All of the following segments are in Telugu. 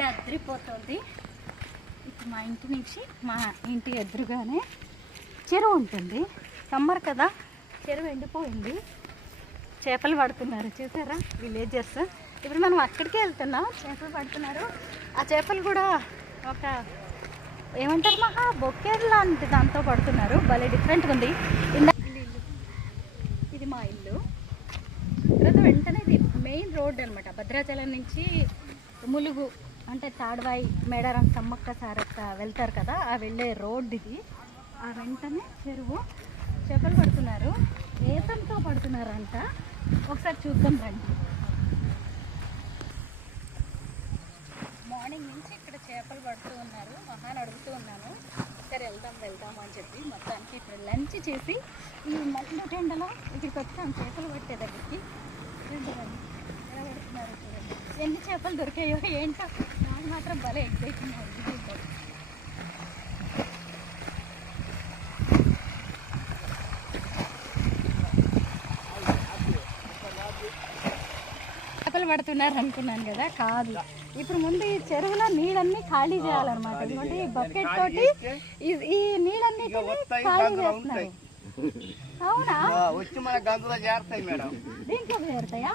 ఎండ అదిరిపోతుంది. ఇప్పుడు మా ఇంటి నుంచి మా ఇంటి ఎదురుగానే చెరువు ఉంటుంది. సమ్మర్ కదా, చెరువు ఎండిపోయింది. చేపలు పడుతున్నారు చూసారా విలేజర్స్. ఇప్పుడు మనం అక్కడికే వెళ్తున్నాం. చేపలు పడుతున్నారు. ఆ చేపలు కూడా ఒక ఏమంటారు మహా బొక్కేర్ లాంటి దాంతో పడుతున్నారు. భలే డిఫరెంట్గా ఉంది. ఇది మా ఇల్లు. తర్వాత వెంటనే ఇది మెయిన్ రోడ్ అనమాట. భద్రాచలం నుంచి ములుగు అంటే తాడ్వాయి, మేడారం, సమ్మక్క సారక్క వెళ్తారు కదా, ఆ వెళ్ళే రోడ్ ఇది. ఆ వెంటనే చెరువు. చేపలు పడుతున్నారు. ఏతంతో పడుతున్నారంట. ఒకసారి చూద్దాం రండి. మార్నింగ్ నుంచి ఇక్కడ చేపలు పడుతూ ఉన్నారు. మహాన్ అడుగుతూ ఉన్నాను, సరే వెళ్దాం అని చెప్పి మొత్తానికి ఇప్పుడు లంచ్ చేసి ఈ మధ్య టెండలో ఇక్కడికి వచ్చాం చేపలు పట్టే దగ్గరికి. ఎలా పడుతున్నారు చూడండి. ఎన్ని చేపలు దొరికాయో ఏంటో, నాకు మాత్రం భలే ఎగ్జైటింగ్ అవుతుంది. చేపలు పడుతున్నారు అనుకున్నాను కదా, కాదు. ఇప్పుడు ముందు ఈ చెరువులో నీళ్ళన్నీ ఖాళీ చేయాలన్నమాట. ఎందుకంటే ఈ బకెట్ తోటి ఈ నీళ్ళన్నీ ఖాళీ చేస్తున్నారు. అవునా, వచ్చి మన గందులో చేరుతాయి మేడం. దీంట్లో చేరుతాయా?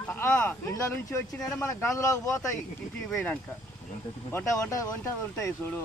ఇళ్ళ నుంచి వచ్చి మన గందులోకి పోతాయి. ఇంటికి పోయినాక వంట ఉంటాయి చూడు.